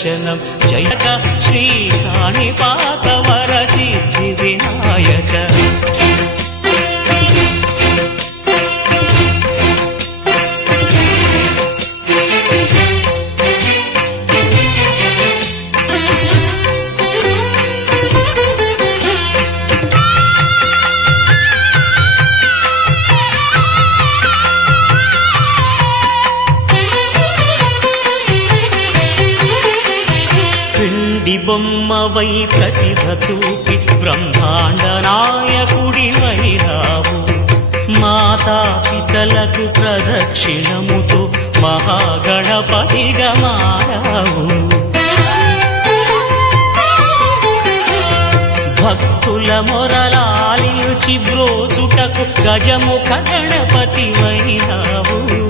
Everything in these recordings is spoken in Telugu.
దర్శనం. జయక శ్రీ పిండి ప్రతిభ చూపి బ్రహ్మాండ నాయకుడి వైరావు. మాతా పితలకు ప్రదక్షిణముతో మహాగణపతిగా మారావు. భక్తుల మొరలాలిచి బ్రోచుటకు గజముఖ గణపతి వైనావు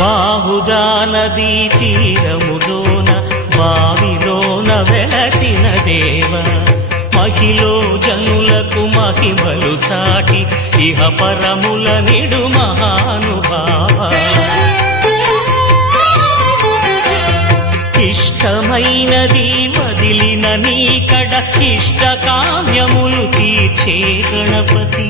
బాహుదా నదీ తీరములోన బావిలోన వెలసిన దేవ. మహిలో జనులకు మహిమలు చాటి ఇహ పరముల నిడు మహానుభావ. ఇష్టమైనది వదిలిన నీకడ ఇష్ట కావ్యములు తీర్చే గణపతి.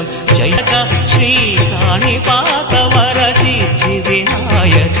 దర్శనం జయక శ్రీ కాణి వర సిద్ధి వినాయక.